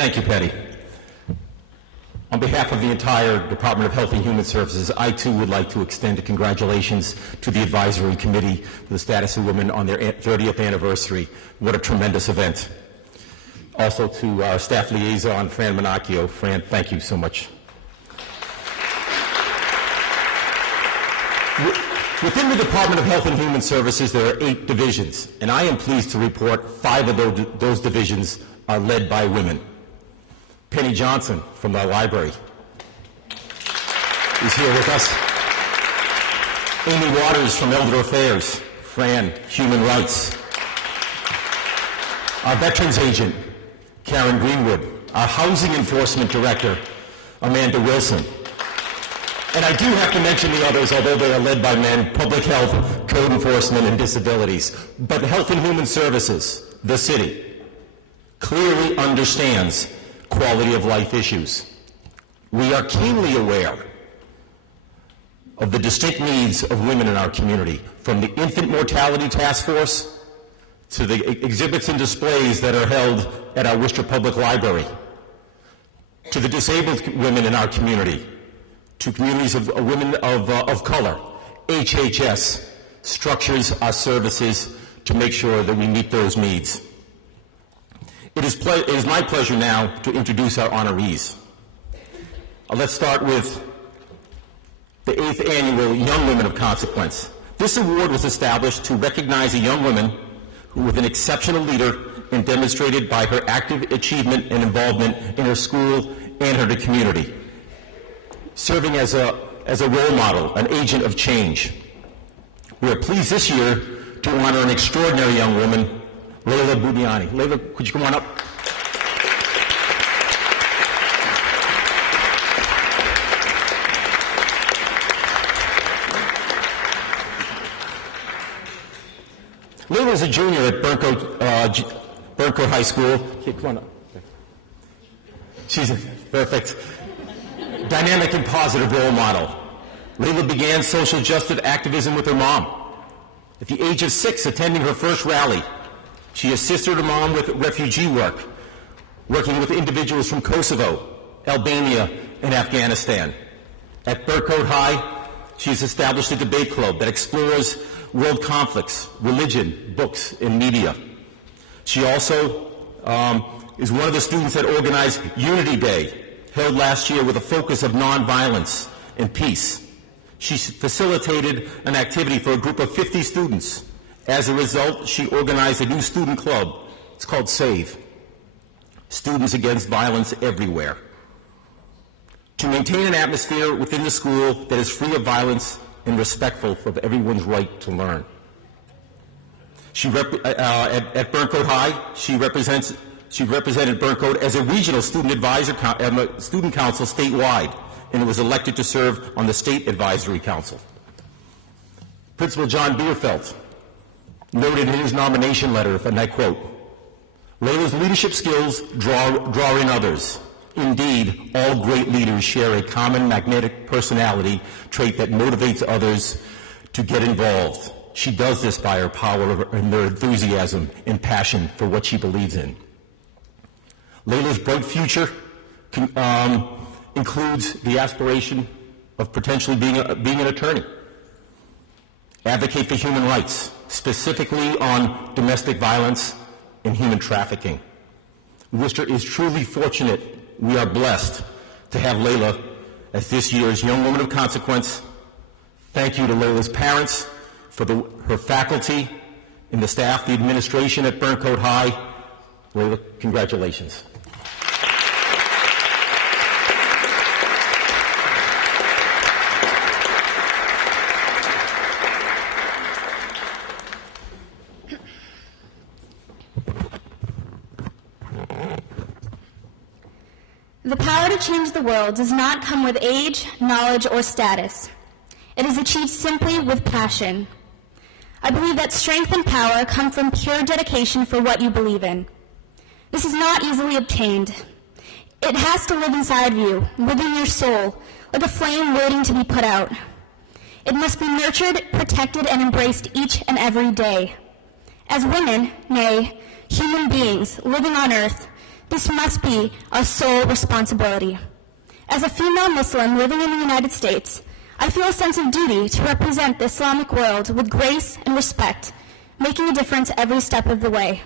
Thank you, Patty. On behalf of the entire Department of Health and Human Services, I too would like to extend a congratulations to the Advisory Committee for the Status of Women on their 30th anniversary. What a tremendous event. Also to our staff liaison, Fran Monacchio. Fran, thank you so much. Within the Department of Health and Human Services, there are 8 divisions, and I am pleased to report 5 of those divisions are led by women. Penny Johnson from the library is here with us. Amy Waters from Elder Affairs. Fran, Human Rights. Our Veterans Agent, Karen Greenwood. Our Housing Enforcement Director, Amanda Wilson. And I do have to mention the others, although they are led by men: Public Health, Code Enforcement, and Disabilities. But Health and Human Services, the city, clearly understands quality of life issues. We are keenly aware of the distinct needs of women in our community, from the Infant Mortality Task Force to the exhibits and displays that are held at our Worcester Public Library, to the disabled women in our community, to communities of women of color. HHS structures our services to make sure that we meet those needs. It is my pleasure now to introduce our honorees. Let's start with the 8th Annual Young Women of Consequence. This award was established to recognize a young woman who was an exceptional leader and demonstrated by her active achievement and involvement in her school and her community, serving as a role model, an agent of change. We are pleased this year to honor an extraordinary young woman, LeilaBoudouani. Leila, could you come on up? Leila is a junior at Burncoat High School. Okay, come on up. She's a perfect, dynamic and positive role model. Leila began social justice activism with her mom. At the age of 6, attending her first rally, she assisted her mom with refugee work, working with individuals from Kosovo, Albania, and Afghanistan. At Burncoat High, she's established a debate club that explores world conflicts, religion, books, and media. She also is one of the students that organized Unity Day, held last year with a focus of nonviolence and peace. She facilitated an activity for a group of 50 students. As a result, she organized a new student club. It's called SAVE, Students Against Violence Everywhere, to maintain an atmosphere within the school that is free of violence and respectful of everyone's right to learn. At Burncoat High, she represented Burncoat as a regional student student council statewide, and was elected to serve on the State Advisory Council. Principal John Bierfeld noted in his nomination letter, and I quote, "Leila's leadership skills draw in others. Indeed, all great leaders share a common magnetic personality trait that motivates others to get involved. She does this by her power and her enthusiasm and passion for what she believes in." Leila's bright future includes the aspiration of potentially being an attorney, advocate for human rights, specifically on domestic violence and human trafficking. Worcester is truly fortunate. We are blessed to have Leila as this year's Young Woman of Consequence. Thank you to Leila's parents, for her faculty, and the staff, the administration at Burncoat High. Leila, congratulations. The power to change the world does not come with age, knowledge, or status. It is achieved simply with passion. I believe that strength and power come from pure dedication for what you believe in. This is not easily obtained. It has to live inside of you, within your soul, like a flame waiting to be put out. It must be nurtured, protected, and embraced each and every day. As women, nay, human beings living on earth, This must be our sole responsibility. As a female Muslim living in the United States, I feel a sense of duty to represent the Islamic world with grace and respect, making a difference every step of the way.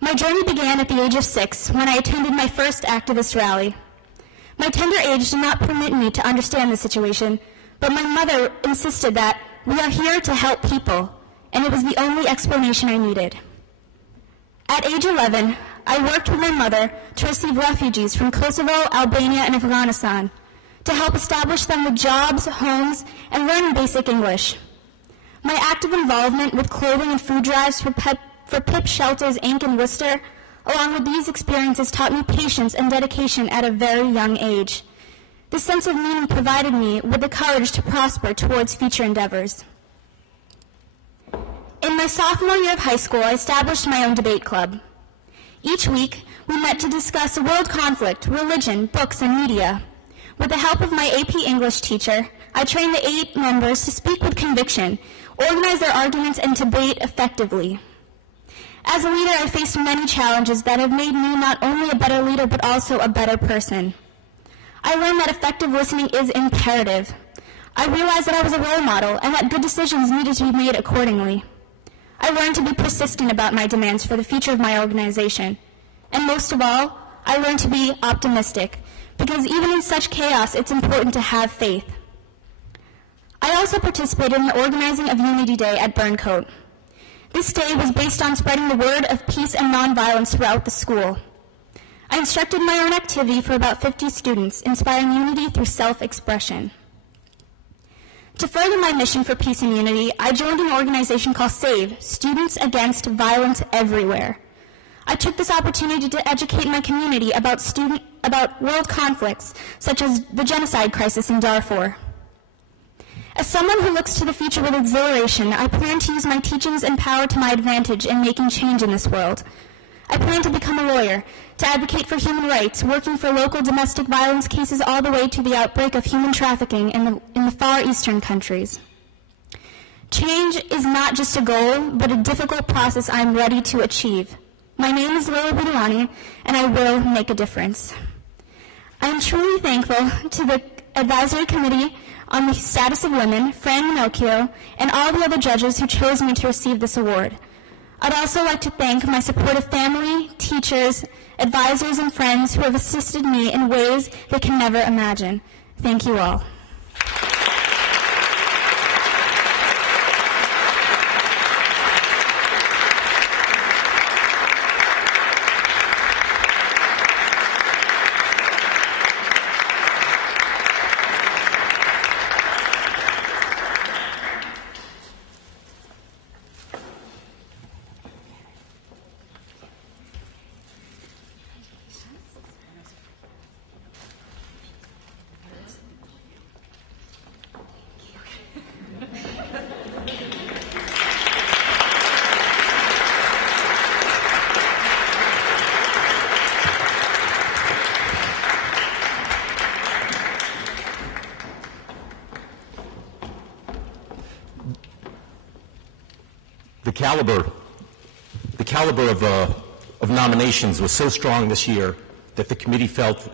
My journey began at the age of 6 when I attended my first activist rally. My tender age did not permit me to understand the situation, but my mother insisted that we are here to help people, and it was the only explanation I needed. At age 11, I worked with my mother to receive refugees from Kosovo, Albania, and Afghanistan to help establish them with jobs, homes, and learning basic English. My active involvement with clothing and food drives for PIP Shelters, Inc. in Worcester, along with these experiences, taught me patience and dedication at a very young age. This sense of meaning provided me with the courage to prosper towards future endeavors. In my sophomore year of high school, I established my own debate club. Each week, we met to discuss world conflict, religion, books, and media. With the help of my AP English teacher, I trained the 8 members to speak with conviction, organize their arguments, and debate effectively. As a leader, I faced many challenges that have made me not only a better leader, but also a better person. I learned that effective listening is imperative. I realized that I was a role model and that good decisions needed to be made accordingly. I learned to be persistent about my demands for the future of my organization. And most of all, I learned to be optimistic, because even in such chaos, it's important to have faith. I also participated in the organizing of Unity Day at Burncoat. This day was based on spreading the word of peace and nonviolence throughout the school. I instructed my own activity for about 50 students, inspiring unity through self-expression. To further my mission for peace and unity, I joined an organization called SAVE, Students Against Violence Everywhere. I took this opportunity to educate my community about world conflicts, such as the genocide crisis in Darfur. As someone who looks to the future with exhilaration, I plan to use my teachings and power to my advantage in making change in this world. I plan to become a lawyer, to advocate for human rights, working for local domestic violence cases all the way to the outbreak of human trafficking in the far eastern countries. Change is not just a goal, but a difficult process I am ready to achieve. My name is LeilaBoudouani, and I will make a difference. I am truly thankful to the Advisory Committee on the Status of Women, Fran Minocchio, and all the other judges who chose me to receive this award. I'd also like to thank my supportive family, teachers, advisors, and friends who have assisted me in ways they can never imagine. Thank you all. The caliber of nominations was so strong this year that the committee felt